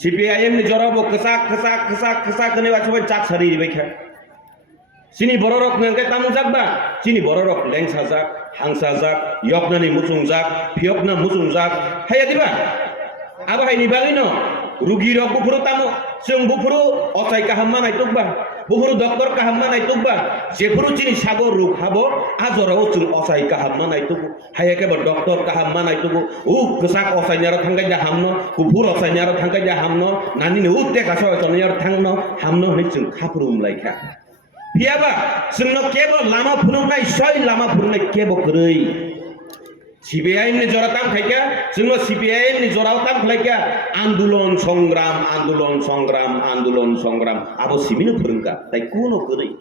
CPIM ni jorabo kesak kene wa coba cak sari di baiknya. Sini bororok ngangkai tamu jak ba, sini bororok leng sajak, hang sajak, yokna ni musung jak, piokna musung jak, hayati ba? Apa hai ni bagino? Rugi rok bufuru tamu, seung bufuru otai kahamman ai tukba, bufuru doktor kahamman ai tukba, jefuru sini sagor ruk habo, azorao seung otai kahamman ai tuku, hayake ba doktor kahamman ai tuku, kesak osai nyara thangkai ja hamno, bufuru osai nyara thangkai ja hamno, nani ni te kaso osai nyara thangno, hamno ni seung khaprum laika. Biaba, seungno kebo lama phunungnai soi lama phunungnai kebo krei. CPIM ni joratam khaika, seungno CPIM ni joratam khaika, andolon songram, abo simino phurungka, tai kuno krei.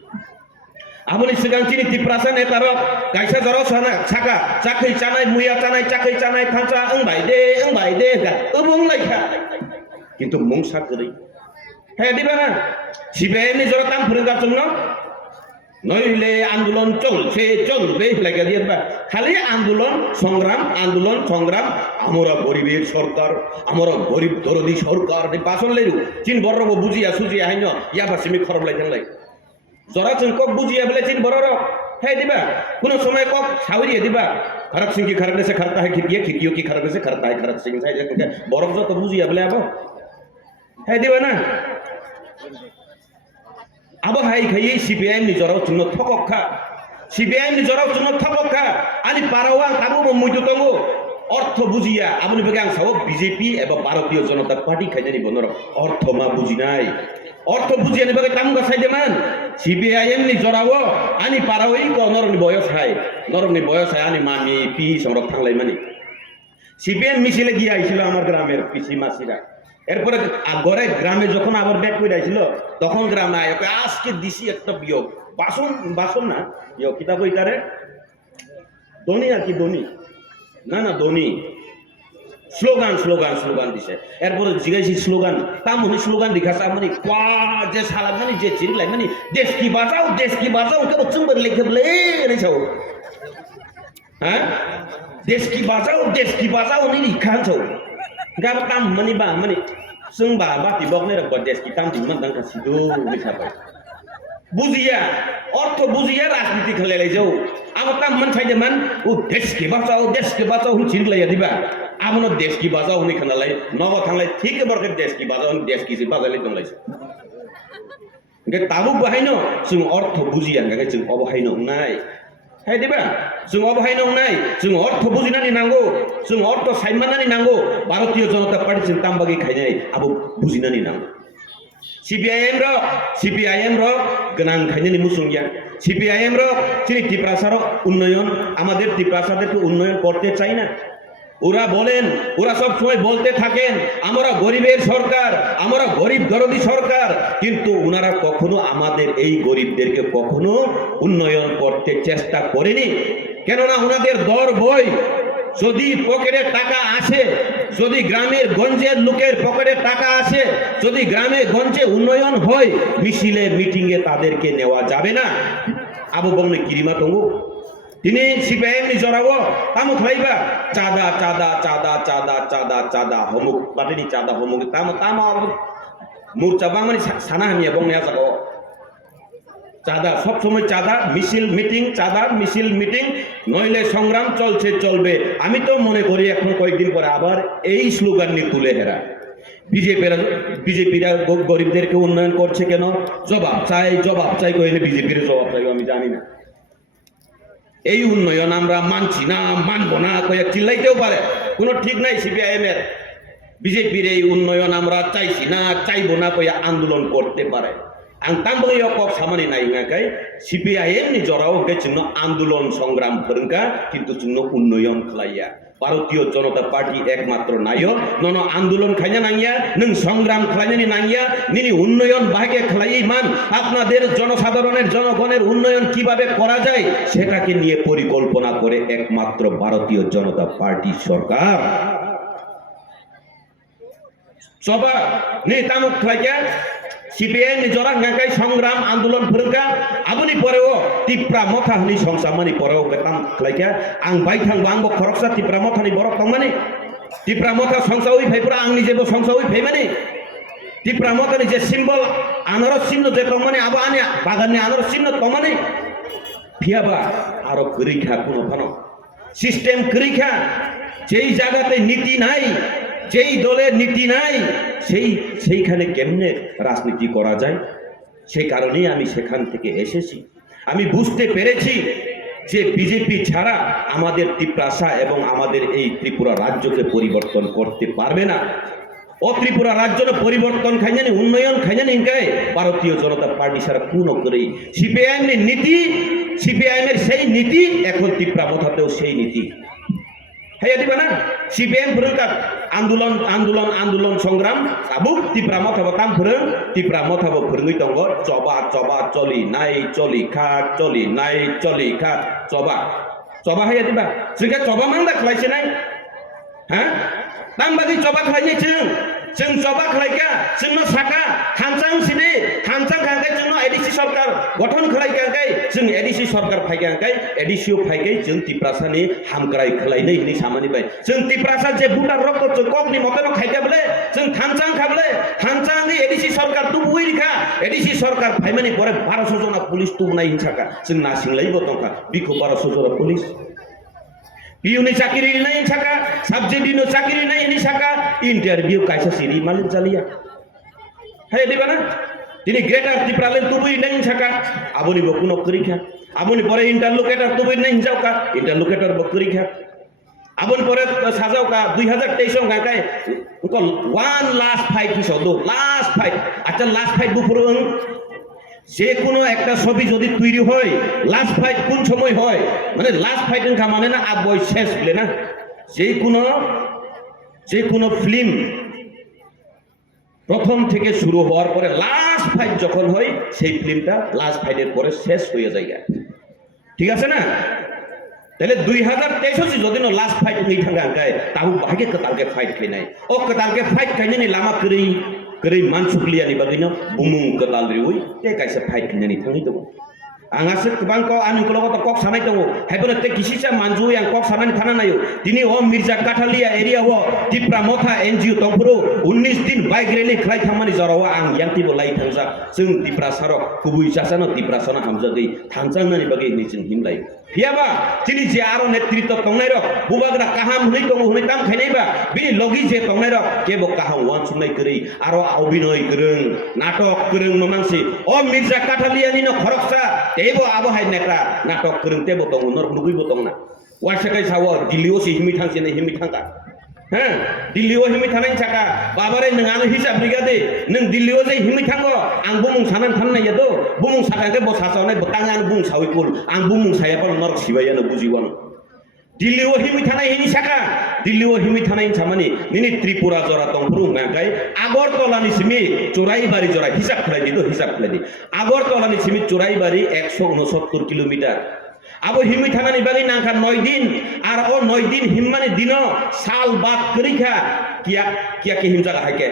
Abo ni sigang chini tiprasa netarok, kaisa joro sana chaka, chakhi chanai muya chanai, chakhi chanai thancha engbai de ga, ubung laika. Kintu mungsa krei. Hai di mana? CPIM ni joratam phurungka seungno নইলে আন্দোলন চলবে লাগে দিয়ে খালি আন্দোলন সংগ্রাম আমরা গরিবের সরকার আমরা গরিব দরদি সরকার বাসন লাইরু চিন বড় বুঝিয়া সুজিয়া হাইন ইয়া বাসিমি খরব লাইতেন লাই জরা চিন কক বুঝিয়া বলে চিন বড় হে দিবা কোন সময় কক সাউরিয়ে দিবা खरक सिंह की खरकने से खरता है खिड़कियों की खरकने से खरता है खरक सिंह बरफ जो तो बुझिया बले अब है दिबा ना abo hai khai CPIM ni jorau chungno thokokha CPIM ni jorau chungno thokokha ani parawang tabu muitu tongo অর্থ বুঝিয়া আমনি বেগাং সাও বিজেপি এবং ভারতীয় জনতা পার্টি খাইনি বনর অর্থ মা বুঝি নাই অর্থ বুঝিয়া নিবাগে তামগা সাইদে মান CPIM ni জরাও আনি পারাওই ক নরনি বয়স হাই আনি মামি পি সংরক থাংলাই মানি CPIM মিছিলে গিয়া আইছিল আমার গ্রামের পিসি মাসিরা এরপরে গড়ে গ্রামে যখন আবার ব্যাক করে আইছিল তখন গ্রামে আয় আজকে দিছি একটা বিয়োগ বাসন না ইয়ো কিতাব ইতারে ধনী আর কি ধনী না ধনী স্লোগান দিছে এরপরে জিগাইছি স্লোগান তামনি স্লোগান দিখাছে মানে কোয়া যে সালা মানে যে চিল্লাই মানে দেশ কি বাঁচাও কে চুম্বর লিখে বলে রে ছাও হ্যাঁ দেশ কি বাঁচাও নি Likhan ছাও gam tam mani ba mani sung ba ti bok ne ra godes ki tam ti man dang ka sido ni sabai buzia ortho buzia rajniti khale lai jau am tam man thai man o desh ki bachao hu chir lai diba amono desh ki bachao ni khana lai nogo thanglai thik bor ke desh ki si bachao lai dong lai ge tabu bahaino sung ortho buzia ga sung obahaino nai hai diba sung obahaino nai sung ortho bujinani nango sung ortho saimanani nango ভারতীয় জনতা party sung tambagi khainai abo bujinani nango CPIM ro ganang khainani musungya CPIM ro chini tiprasar উন্নয়ন আমাদের তিপ্রাসাদেরকে উন্নয়ন করতে চাই না ওরা সব সময় বলতে থাকেন আমরা গরিবের সরকার আমরা গরিব দরদি সরকার কিন্তু ওনারা কখনো আমাদের এই গরিবদেরকে কখনো উন্নয়ন করতে চেষ্টা করেনি কেননা ওনাদের দর বই যদি পকেটে টাকা আসে যদি গ্রামের গঞ্জের লোকের পকেটে টাকা আসে যদি গ্রামে গঞ্জে উন্নয়ন হয় মিছিলে মিটিংয়ে তাদেরকে নেওয়া যাবে না আবু বংনে কিরিমা তঙ্গু তিনি CPIM ni jorawo tamu khlaiba chada homuk batini chada homuk tama murcha bangmani sana hamia bongnya jago চাঁদা সব সময় চাঁদা মিছিল মিটিং নইলে সংগ্রাম চলবে আমি তো মনে করি এখন কয়েকদিন পরে আবার এই স্লোগান নিয়ে তুলে হেরা বিজেপিরা গরিবদেরকে উন্নয়ন করছে কেন জবাব চাই কইলে বিজেপির জবাব চাই আমি জানি না এই উন্নয়ন আমরা মানছি না মানবো না কয়ে চিল্লাইতেও পারে কোনো ঠিক নাই CPIM এর বিজেপির এই উন্নয়ন আমরা চাইছি না চাইবো না কয়ে আন্দোলন করতে পারে ang tambang yokok sama ni naik ngakai CPIM ni jorau ke cino আন্দোলন সংগ্রাম perengka কিন্তু cino উন্নয়ন khlaya ভারতীয় জনতা পার্টি একমাত্র নায়ক নন আন্দোলন খাইনা নাইয়া নং সংগ্রাম খাইনা নি নাইয়া নিনি উন্নয়ন বাহিকে খালাই মান আপনাদের জনসাধারণের জনগণের উন্নয়ন কিভাবে করা যায় সেটাকে নিয়ে পরিকল্পনা করে একমাত্র ভারতীয় জনতা পার্টি সরকার সবা নি তামুক খাইয়া CPIM ni jorang ngakai সংগ্রাম আন্দোলন perengka abuni poreo tipra motha ni songsamani poreo betam khlaika ang baithang bang bo khoroksa tipra motha ni borok tongmani tipra motha songsawi phaipura ang ni jebo songsawi phaimani Tripura মতনি যে symbol আনারস চিহ্ন যে তমানে আবার আনে বাগানে আনারস চিহ্ন তমানে ফিয়াবা আরো করিখা কোনো ফানো সিস্টেম করিখা যেই জায়গাতে নীতি নাই যেই দলের নীতি নাই সেইখানে কেমনে রাজনীতি করা যায় সেই কারণেই আমি সেখান থেকে এসেছি আমি বুঝতে পেরেছি যে বিজেপি ছাড়া আমাদের ত্রিপুরা এবং আমাদের এই ত্রিপুরা রাজ্যকে পরিবর্তন করতে পারবে না ও ত্রিপুরা রাজ্যের পরিবর্তন খাই জানি উন্নয়ন খাই জানি ইনকায় ভারতীয় জনতা পার্টি সারা পূর্ণ করেই সিপিআইএমের নীতি সিপিআইএমের সেই নীতি এখন ত্রিপুরা মথাতেও সেই নীতি হ্যাঁ দিবা না সিপিএম ফেরঙ্কা আন্দোলন আন্দোলন আন্দোলন সংগ্রাম সাবুক ত্রিপুরা মথাবো তাম ফেরং ত্রিপুরা মথাবো ফেরঙই দङ চবা চবা চলি নাই চলি খাট চলি নাই চলি খাট চবা চবা হ্যাঁ দিবা जोंखा चबा मांदा खालायसे नाय हाँ ताम बागै चबा खालायनाय जों चबा खालायगा जोंनो साका हानसां सिदे हानसां खांगाय जोंनो एडिसि सरकार गठन खालायगांगाय जों एडिसि सरकार फायगांगाय एडिसिओ फायगाय जों टिप्रासानि हामग्राय खालायनाय हिनि सामानि बाय जों टिप्रासा जे बुटार रक्क जों ककनि मतनो खायगाबले जों हानसां खाबले हानसांनि एडिसि सरकार तु बुइरिखा एडिसि सरकार फायमानि परे 1200 जना पुलिस तुमनाय हिनसाका जों नासिंलायबो दंखा बिखौ 1200 जना पुलिस पियुनि चाकरी नहीं सका सब्सिडी नो चाकरी नहीं सका इंटरव्यू कैसे सिरी मालिक चलिया है दिबाना तिनी ग्रेटर टिप्रालेन तुबुई नहीं सका आबोनी बकुनो करिखा आबोनी परे इंटरलोकेटर तुबुई नहीं जाउका इंटरलोकेटर बकरिखा आबोनी परे साजाउका 2023 गाकाय उनको वन लास्ट फाइट हिसाब दो लास्ट फाइट अच्छा लास्ट फाइट बुफुरं যে কোনো একটা ছবি যদি তৈরি হয় লাস্ট ফাইট কোন সময় হয় মানে লাস্ট ফাইট এনকা মানে না আবয় শেষ বলে না যে কোনো ফিল্ম প্রথম থেকে শুরু হওয়ার পরে লাস্ট ফাইট যখন হয় সেই ফিল্মটা লাস্ট ফাইটের পরে শেষ হয়ে যায় ঠিক আছে না তাহলে 2023 যদি না লাস্ট ফাইট হই থাকা গায় তাও ভাগে কতালকে ফাইট খাই নাই ও কতালকে ফাইট খাইনি নি লামা करै मानसुकलिया नि बागैनो बुमुं कताल रिउइ ते काइसे फाइट खाइनानि थाङै दङ आंहासो गोबां क आंनिखौल' कक सानाय दङ हायबो ते किसिसा मानजुइ आं कक सानानै थाना नायो दिनै अ मिर्जा काठालिया एरिया अ टिप्रा मथा एनजिओ दंफोरो 19 दिन बाइक रेली खालाय थांमानि जराव आं यान्तिबो लाई थांजा जों टिप्रा सारक गुबै जासानो टिप्रा साना हामजागै थांजांनानि बागै निजों हिमलाय फियाबा दिनै जे आरो नेतृत्व तंनाय रक बुबाग्रा काहाम हुनै दङ हुनै ताम खायनायबा बिनि लगि जे तंनाय रक केबो काहाम वान सुनाय करै आरो अभिनय गोरों नाटक गोरों मानसि अ मिर्जा काठालियानि न खरकसा तेबो आबो हाय नेता नाटक गोरों तेबो दङ नर नुगैबो दंना वारसाकै सावो दिल्लीयाव सि हिमि थांसिने हिमि थांगा हाँ दिल्लीयाव हिमि थानायनि थाखा बाबारे नोंआनो हिसाब बिगादे नों दिल्लीयाव जे हिमि थाङो आं बुमुं सानानै थाननाय यादो बुमुं साखांके बसासावनाय बताङानो बुं साविकुल आं बुमुं सायाबा नरक सिबायानो बुजिबानो दिल्लीयाव हिमि थानाय हिनि साखा दिल्लीयाव हिमि थानायनि सामानि निनि त्रिपुरा जरा दंफुरु गांगाय आगरतलानि सिमि चोराइबारि जरा हिसाब खालायदि आगरतलानि सिमि चोराइबारि 169 किलोमीटर अब हिमि थानानि बागै नांखा 9 दिन आर ओ 9 दिन हिममानि दिनो साल बाद करिखा किया के हिमजागा हायके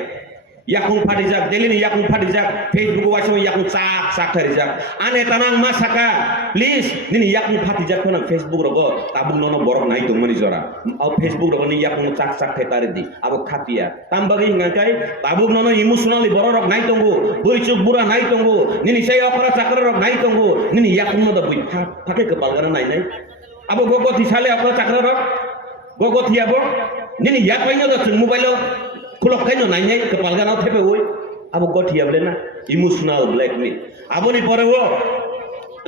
याकुं फाटिजाक दिल्लीनि याकुं फाटिजाक फेसबुक वाइसो याकुं चाक थारिजाक आने तानां मा साका प्लिज निनि याकुं फाटिजाक फना फेसबुक रगो ताबुं ननो बरक नाय दंमनि जरा औ फेसबुक रगो नि याकुं चाक थारि दि अब खातिया ताम बागै हिंगाकाय ताबुं ननो इमोशनली बरक नाय दंगो बैचुक बुरा नाय दंगो निनि साय अखरा चाकर रक नाय दंगो निनि याकुं न द बुइ फाके कपालगाना नाय अब गगथि साले अखरा चाकर रक गगथि अब निनि याकैनो द मोबाइलाव खुलक खाइनो नायनाय कपालगानाव थेबे होय अब गठिया बले ना इमोशनल ब्लैकमेल आबोनि परे हो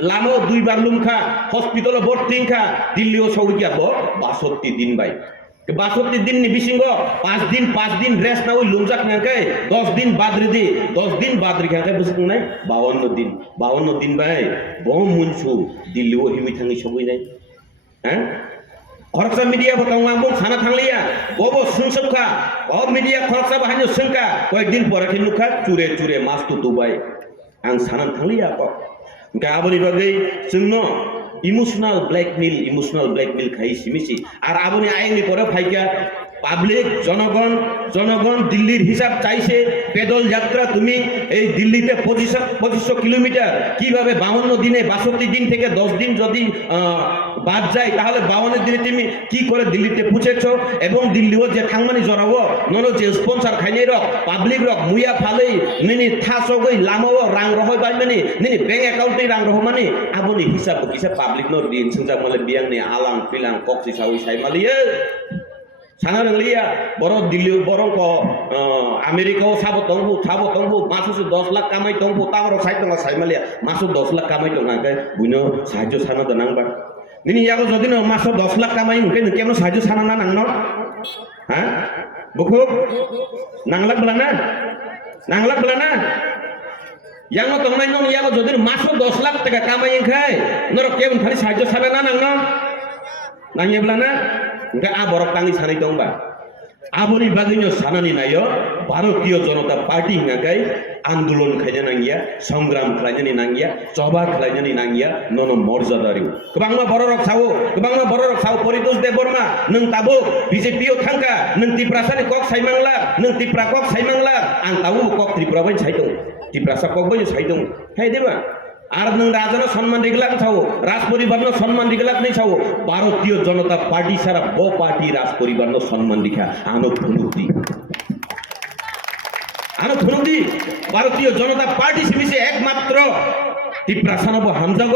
लामो 2 बार लुमखा हॉस्पिटल भर्तिखा दिल्लीयाव सौगिया ब 62 दिन बाय 62 दिन नि बिसिंगो 5 दिन रेस्ट ना होय लुमजाक नांकै 10 दिन बाद रिदि 10 दिन बाद रिखाकै बुझिनाय 52 दिन बाय ब मुनसु दिल्लीयाव हिमि थाङै सौगिनाय हैं खरसा मीडिया बताऊंगा हम साना थांलिया बबो सुंसुखा अब मीडिया खरसा बाहायनो संका कय दिन परे थिनुखा चुरे मास्तु तुबाय आं साना थांलिया क गाबोनि बागै जोंनो इमोशनल ब्लैकमेल खाइ सिमिसि आर आबोनि आइनि परे फाइका পাবলিক জনগণ দিল্লির হিসাব চাইছে পেদল যাত্রা তুমি এই দিল্লিতে 2500 কিলোমিটার কিভাবে 52 দিনে 62 দিন থেকে 10 দিন যদি বাদ যায় তাহলে 52 দিনে তুমি কি করে দিল্লিতে পুছেছ এবং দিল্লিও যে থাংমানি জরাবো ননো যে স্পন্সর খাইনে রক পাবলিক রক মুয়া ফালে নিনি থাসগই লামাও রাং রহই বাই মানে নিনি ব্যাংক অ্যাকাউন্টে রাং রহ মানে আবনি হিসাব কিসা পাবলিক নর দিন সিংজা মালে বিয়াংনি আলাং পিলাং কক্সি সাউই সাইমালিয়ে সানার লিয়া বড় দিল্লি বড় ক আমেরিকাও সাবো তংবো মাসুসে 10 লাখ কামাই তংবো তামরো সাইতঙ্গা সাইমালিয়া মাসু 10 লাখ কামাই তংগা বুইনো সাহায্য সানাদা নাংবা নিনি ইয়াগো যদি মাসো 10 লাখ কামাই নুকে কেমন সাহায্য সানানা নাংন হ্যাঁ বুকু নাংলাক বলা না yang mo tong nai nong yang যদি মাসো 10 লাখ টাকা কামাই খাই নর কেমন খালি সাহায্য সানানা নাংন নাংয়ে বলা না Enggak borok tangis hari dongba. Aboni baginya sanani nayo Bharatiya Janata Party ngagai আন্দোলন খাইনে নাঙ্গিয়া সংগ্রাম খাইনে নি নাঙ্গিয়া সভা খাইনে নি নাঙ্গিয়া নন মর্যাদারি গোবাংমা বড়রক সাও পরিতোষ দেববর্মা নং তাবো বিজেপিও থাঙ্কা নং ত্রিপুরাসানি কক সাইমাংলা নং ত্রিপুরা কক সাইমাংলা আং তাবো কক ত্রিপুরা বাই সাইদং ত্রিপুরাসা কক বাই সাইদং হাই দেবা আর নং রাজানো সম্মান দিগলাক ছাও রাজ পরিবারনো সম্মান দিগলাক নেই ছাও ভারতীয় জনতা পার্টি সারা ব পার্টি রাজ পরিবারনো সম্মান দিখা আনো ধনুদি ভারতীয় জনতা পার্টি সিমিসে একমাত্র ত্রিপুরাসানব হামজাগ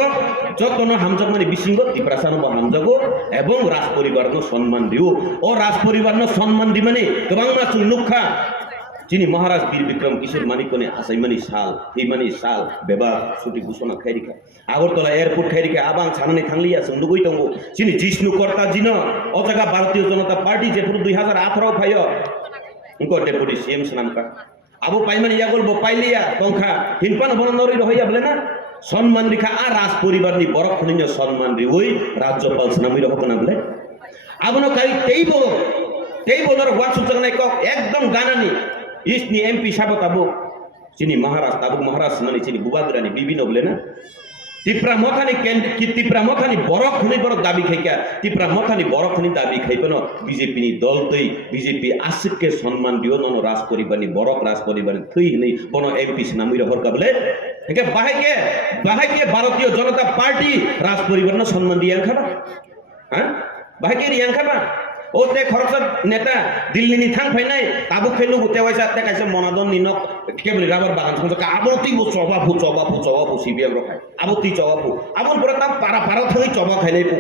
যতন হামজাগ মানে বিশৃঙ্গ ত্রিপুরাসানব হামজাগ এবং রাজ পরিবারনো সম্মান দিও ও রাজ পরিবারনো সম্মান দি মানে গোবাং মাসুং নুখা যিনি মহারাজ বীর বিক্রম কিশোর মানিকনে আসাইমানি সাল বেবা ছুটি ঘোষণা খাইরিখা আগরতলা এয়ারপোর্ট খাইরিখা আবাং ছানানি থাংলিয়া সুন্দুগই দङ যিনি জিষ্ণু কর্তা জিন অজাগা ভারতীয় জনতা পার্টি যে পুরো 2018 ফাইয় উনকো ডেপুটি সিএম সানামকা আবু পাইমানি ইয়া বলবো পাইলিয়া তংখা হিনপান বননরি রহইয়া বলে না সম্মান রেখা আর রাজ পরিবারনি বরক খনিন্য সম্মান রে ওই রাজ্যপাল সানামি রহক না বলে আবনো কাই তেই বলর ওয়াট সুচক নাই কক একদম গানানি ইসনি এমপি সাবত আবু চিনি মহারাজ নানি চিনি বুবাগরানি বিভিন্ন বলে না ত্রিপুরা মথানি বরক খনি বরক দাবি খাইকা ত্রিপুরা মথানি বরক খনি দাবি খাইবন বিজেপি নি দল তৈ বিজেপি আশিককে সম্মান দিও নন রাজ পরিবারনি বরক রাজ পরিবার থৈ নেই বন এমপি নামি রহর কাবলে একে বাহাইকে ভারতীয় জনতা পার্টি রাজ পরিবারনো সম্মান দিয়ে খাবা হ্যাঁ বাহাইকে রিয়াং খাবা ও তে খরচ নেতা দিল্লি নি থাং ফাইনাই তাবু খেলু গুতে ওয়াইসা তে কাইছে মনাদন নিনক কেবলি রাবার বাগান সংসকা আবতি বো চবাফু সিবিএম রখাই আবতি চবাফু আবন পরে তাম পারা থাকি চবা খাইনাই পু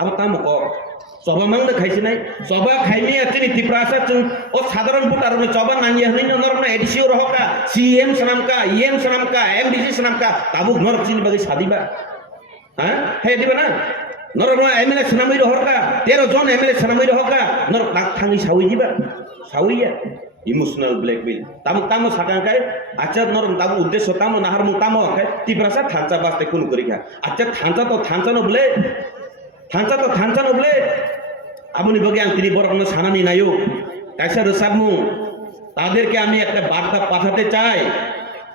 আবো তাম ক চবা মাংদে খাইছে নাই চবা খাইনি আছে নি ত্রিপুরাসা চুং ও সাধারণ ভোটার নে চবা নাঙ্গি হনি নরম না এডিসিও রহকা সিএম সানামকা ইএম সানামকা এমডিসি সানামকা তাবু নর চিন বাগি সাদিবা হ্যাঁ হে দিবা না নর এমএলএ সানামি রহকা 13 জন এমএলএ সানামি রহকা নর থাঙ্গি সাউই দিবা সাউইয়া ইমোশনাল ব্ল্যাকমেল তামো সাকাঙ্কায় আচ্ছা নর তামো উদ্দেশ্য তামো নাহার মু তামো খায় ত্রিপুরাসা থাঞ্চা বাস্তে কোন করিখা আচ্ছা থাঞ্চা ন বলে আপনি বগে আং তিনি বড় কোনো সানানি নাইও কাইসা রসাবমু তাদেরকে আমি একটা বার্তা পাঠাতে চাই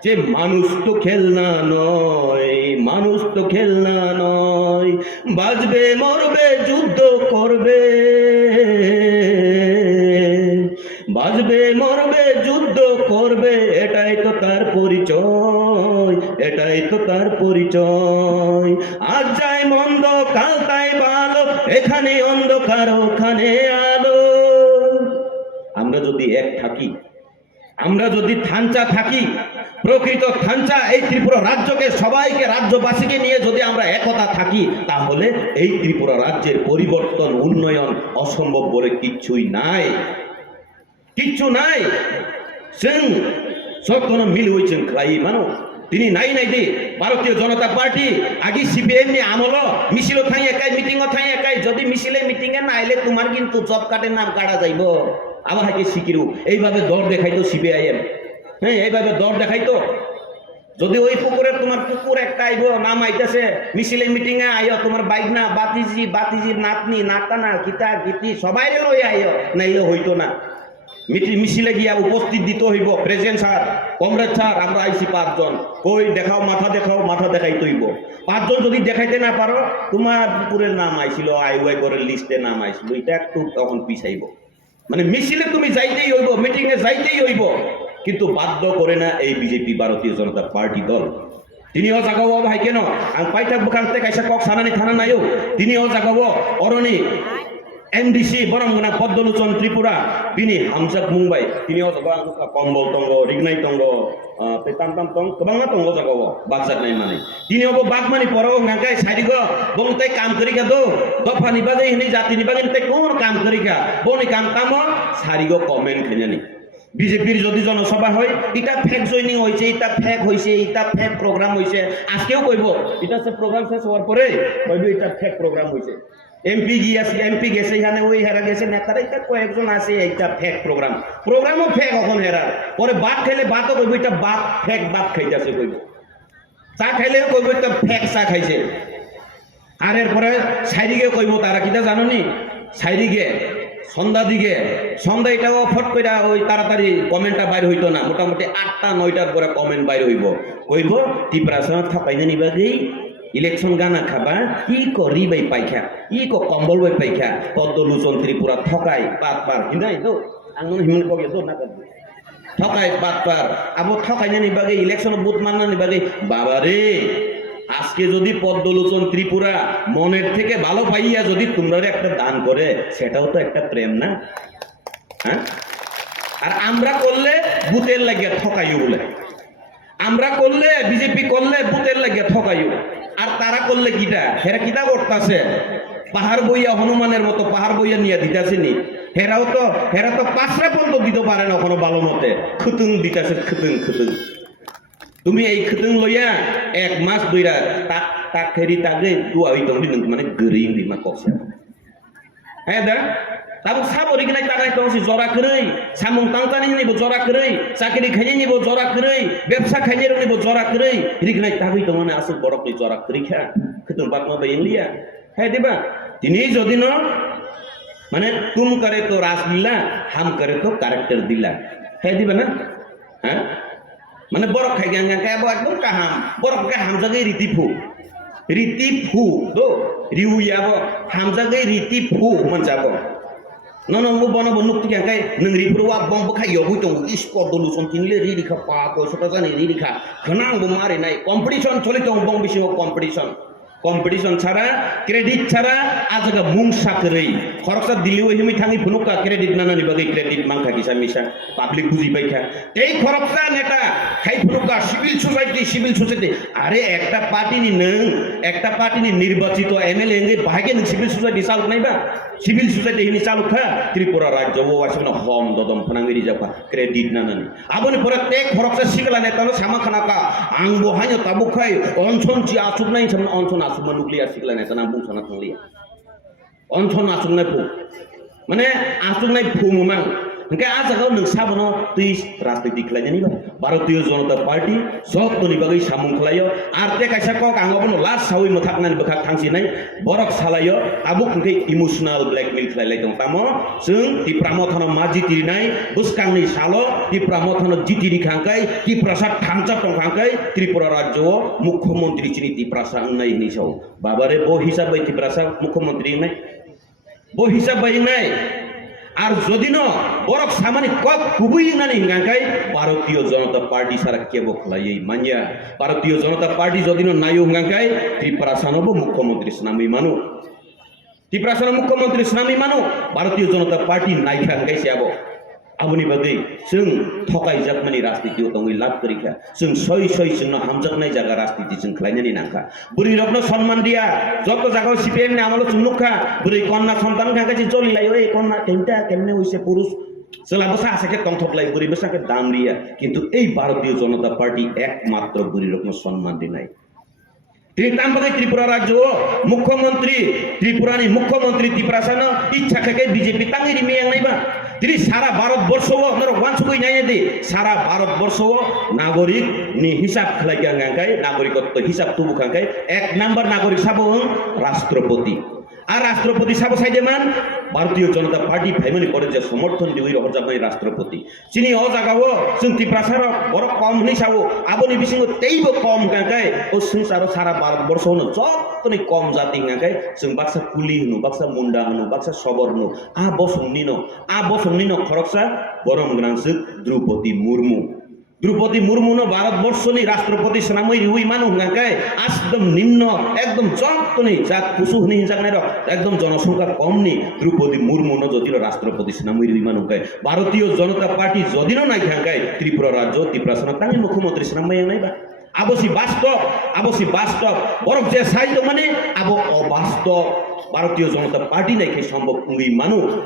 যে মানুষ তো খেলনা নয় বাজবে মরবে যুদ্ধ করবে এটাই তো তার পরিচয় আজ যাই মন্দ কাল তাই ভালো এখানে অন্ধকার ওখানে আলো আমরা যদি এক থাকি আমরা যদি থাঞ্চা থাকি প্রকৃত থাঞ্চা এই ত্রিপুরা রাজ্যকে সবাইকে রাজ্যবাসীকে নিয়ে যদি আমরা একতা থাকি তাহলে এই ত্রিপুরা রাজ্যের পরিবর্তন উন্নয়ন অসম্ভব বলে কিচ্ছু নাই সিং সকল মিল হয়েছেন খাই মানো তিনি নাই দে ভারতীয় জনতা পার্টি আগে সিপিএম নি আমল মিছিল থাই একাই মিটিং থাই একাই যদি মিছিলে মিটিং এ না আইলে তোমার কিন্তু জব কার্ডের নাম কাটা যাইব আবার হাকে শিকিরু এইভাবে দর দেখাইতো সিপিআইএম হ্যাঁ এইভাবে দর দেখাইতো যদি ওই পুকুরে তোমার কুকুর একটা আইব নাম আইতাছে মিছিলে মিটিং এ আইও তোমার বাইক না বাতিজির নাতনি নাতানা গীতি সবাই লই আইও নাইলে হইতো না মিছিলে গিয়া উপস্থিত দিতে হইব প্রেসিডেন্ট স্যার কমরেড স্যার আমরা আইছি 5 জন কই দেখাও মাথা দেখাইতে হইব 5 জন যদি দেখাইতে না পারো তোমার পুকুরের নাম আইছিল আইওয়াই করে লিস্টে নাম আইছিল এটা একটু তখন পিছাইব মানে মিছিলে তুমি যাইতেই হইব মিটিং এ যাইতেই হইব কিন্তু বাধ্য করে না এই বিজেপি ভারতীয় জনতা পার্টি দল তিনিও জাগাও ভাই কেন আং পাইথাক বখানতে কাইসা কক সানানি থানা নাইও তিনিও জাগাও অরনি MDC বরমগনা পদ্মলোচন ত্রিপুরা তিনি হামজাক মুম্বাই তিনিও জাগাও কম্বল তঙ্গ রিগনাই তঙ্গ পেতাম তং কবাংনা তঙ্গ জাগাও বাগজাক নাই মানে তিনিও বাগমানি পরাও ngakai সাইদিগো বংতে কাম করিকা দো দফানি বাগে হিনি জাতিনি বাগে তে কোন কাম করিকা বনি কাম তামো সারিগো কমেন্ট খেজানি বিজেপির যদি জনসভা হয় এটা ফেক জয়নিং হয়েছে এটা ফেক হয়েছে এটা ফেক প্রোগ্রাম হয়েছে আজকেও কইব এটা সে প্রোগ্রাম শেষ হওয়ার পরে কইব এটা ফেক প্রোগ্রাম হয়েছে এমপি গেছে এখানে ওই হেরা গেছে নেতারা এটা কয়েকজন আছে এটা ফেক প্রোগ্রামও ফেক এখন হেরা পরে ভাত খাইলে ভাতও কইব এটা ভাত ফেক ভাত খাইতেছে কইব চা খাইলেও কইব এটা ফেক চা খাইছে আর এরপরে সাইডিকে কইব তারা কিটা জানোনি সাইডিকে সন্ধ্যা দিকে সন্ধ্যা এটাও ফট করে ওই তাড়াতাড়ি কমেন্টটা বাইর হইতো না মোটামুটি 8টা 9টার পরে কমেন্ট বাইর হইব কইব টিপ্রাসা থাকাইনে নিবাগেই ইলেকশন গানা খাবা কি করি বাই পাইখা ই ক কম্বল বাই পাইখা পদ্মলোচন ত্রিপুরা ঠকাই পাতবার হিনাই তো আঙ্গন হিমন কগে তো না করবে ঠকাই পাতবার আবো ঠকাইনে নিবাগে ইলেকশন বুথ মাননা নিবাগে বাবা রে আজকে যদি পদ্মলোচন ত্রিপুরা মনের থেকে ভালো পাইয়া যদি তোমরা একটা দান করে সেটাও তো একটা প্রেম না হ্যাঁ আর আমরা করলে বুথের লাগিয়া ঠকাইও বলে আমরা করলে বিজেপি করলে বুথের লাগিয়া ঠকাইও আর তারা করলে কিটা হেরা কিটা করতেছে পাহাড় বইয়া হনুমানের মতো পাহাড় বইয়া নিয়ে দিতেছে নি হেরা তো 5টা পর্যন্ত দিতে পারে না কোনো ভালো মতে খুতুং দিতেছে খুতুং তুমি এই খুতুং লইয়া 1 মাস দুইরা তাক খেরি তাকে দুয়া হইতো মানে গরিং দিমা কছে হ্যাঁ দা তাবো সাবরি গলাই তাকাই তংসি জরা করেই সামুং তাংতানি নিব জরা করেই চাকরি খাইয়ে নিব জরা করেই ব্যবসা খাইয়ে নিব জরা করেই রিগলাই তাবই তো মানে আসল বড় কই জরা করি খা খুতুং বাতমা বাইলিয়া হ্যাঁ দিবা তিনি যদি ন মানে তুম করে তো রাসলীলা হাম করে তো ক্যারেক্টার দিলা হ্যাঁ দিবা না হ্যাঁ মানে বড় খাই গাঙ্গা কাবো একদম কাহাম বড় কে হামজাগে রীতি ফু তো রিউয়াবো হামজাগে রীতি ফু মনজাবো ননংবো বনবো নুক্তি গাঙ্গাই নং রিপ্রুয়া বংবো খাইयो বুইतं ইস পদ্মলোচন কিনলে রিলিখা পা কয়সটা জানি রিলিখা খনাংবো মারে নাই কম্পিটিশন চলিतं বং বিসিও কম্পিটিশন ছাড়া ক্রেডিট ছাড়া আজগা মুংসা করেই খরচা দিলেও হিমি থাঙি ফুনুকা ক্রেডিট নানানি বাগে ক্রেডিট মাংখা কিসা মিশা পাবলিক বুঝি পাইখা এই খরচা নেতা খাই ফুনুকা সিভিল সোসাইটি আরে একটা পার্টি নি নির্বাচিত এমএলএ এঙ্গে ভাগে সিভিল সোসাইটি চালু নাইবা সিভিল সোসাইটি হিনি চালু খা ত্রিপুরা রাজ্য ও আসলে হম দদম ফনাঙ্গিরি যাপা ক্রেডিট নানানি আবনি পরে তে খরচা শিখলা নেতা সামা খানাকা আংবো হাইনো তাবু খাই অনছন চি আসুক নাই সামনে অনছন আসুক নুক্লিয়ার শিখলা নেতা না বুংসানা থাকলিয়া অনছন আসুক নাই ফু মানে আসুক নাই ফু মুমাং ओंखाय आजागाव नोंसाबनो तुइ राजनीति खालायनायनि भारतीय जनता पार्टी जतनि बागै सामुं खालायो आरो ते कायसा कक आंगाबनो लास्ट सावै मोथाकनानै बोखाक थांसिनाय बरक सालायो आबुक ओंखाय इमोशनल ब्लैकमेल खालायलायदों तामो जों तिप्रामो थानो मा जितिनाय बुसकांनि सालो तिप्रामो थानो जितिनि खांखाय तिप्रासा थांचा टंखांखाय त्रिपुरा राज्य मुख्यमंत्री चिनि तिप्रासा होननाय हिसाव बाबारे ब हिसाबै तिप्रासा मुख्यमंत्री होननाय ब हिसाबै होननाय আর যদি ন বরক সামানি কক কুবুই নানি হিঙ্গাকাই ভারতীয় জনতা পার্টি সারা কেবো খলাই মানিয়া ভারতীয় জনতা পার্টি যদি নাইও হিঙ্গাকাই ত্রিপুরা সানব মুখ্যমন্ত্রী স্নামি মানু ত্রিপুরা সান মুখ্যমন্ত্রী স্নামি মানু ভারতীয় জনতা পার্টি নাইখা হিঙ্গাইছে আবো आबुनि बागै जों थकायजाकमानि राजनीति दङै लाभ करिखा जों सय जोंनो हामजाकनाय जागा राजनीति जों खालायनानै नांखा बुरि रत्न सम्मान दिया जत जागाव सिपिएम नि आमल सुनुखा बुरि कन्या सन्तान खांखाय चलिलाय ओइ कन्या तेंटा केमने হইছে पुरुष जोला बसा आसाके तंथकलाय बुरि बसाके दाम रिया किन्तु এই भारतीय जनता पार्टी एकमात्र बुरि रत्न सम्मान दिनाय त्रिपुरा राज्य मुख्यमंत्री त्रिपुरानी मुख्यमंत्री त्रिपुरासान इच्छा खाके बीजेपी तांगिरि मेयां नायबा তিনি সারা ভারতবর্ষ ওয়ানসুকই নাই দে সারা ভারতবর্ষ নাগরিক নি হিসাব খালাই গাঙ্গাই নাগরিকত্ব হিসাব তুবু খাঙ্গাই 1 নাম্বার নাগরিক সাবো রাষ্ট্রপতি আর রাষ্ট্রপতি সাবো সাইদেমান ভারতীয় জনতা পার্টি ভাইমানি করে যে সমর্থন দিই রহজাবাই রাষ্ট্রপতি চিনি অ জাগাও जों तिप्रासार বড় কম হিসাবো আবনি বিসিং তেইবো কম গাঙ্গাই ও সংসার সারা ভারতবর্ষ হনো যতনি কম জাতি গাঙ্গাই जों বাক্সা কুলি হনো বাক্সা মুন্ডা হনো বাক্সা সবর হনো আ বসংনিনো খরকসা বরম গ্রাংসুক দ্রৌপদী মুর্মু দ্রৌপদী মুর্মু ভারতবর্ষ নি রাষ্ট্রপতি সেনাময় হুই মানুষ গাঙ্কায় একদম নিম্ন একদম যত নেই যাক কুসু হুনি হিংসাক নাই একদম জনসংখ্যা কম নি দ্রৌপদী মুর্মু যদিও রাষ্ট্রপতি সেনাময় হুই মানুষ গায় ভারতীয় জনতা পার্টি যদিও নাই গাঙ্কায় ত্রিপুরা রাজ্য ত্রিপুরা সেনা তাই মুখ্যমন্ত্রী সেনাময় নাইবা আবসি বাস্তব বরং যে সাইজ মানে আবো অবাস্তব ভারতীয় জনতা পার্টি নাই সম্ভব মানুষ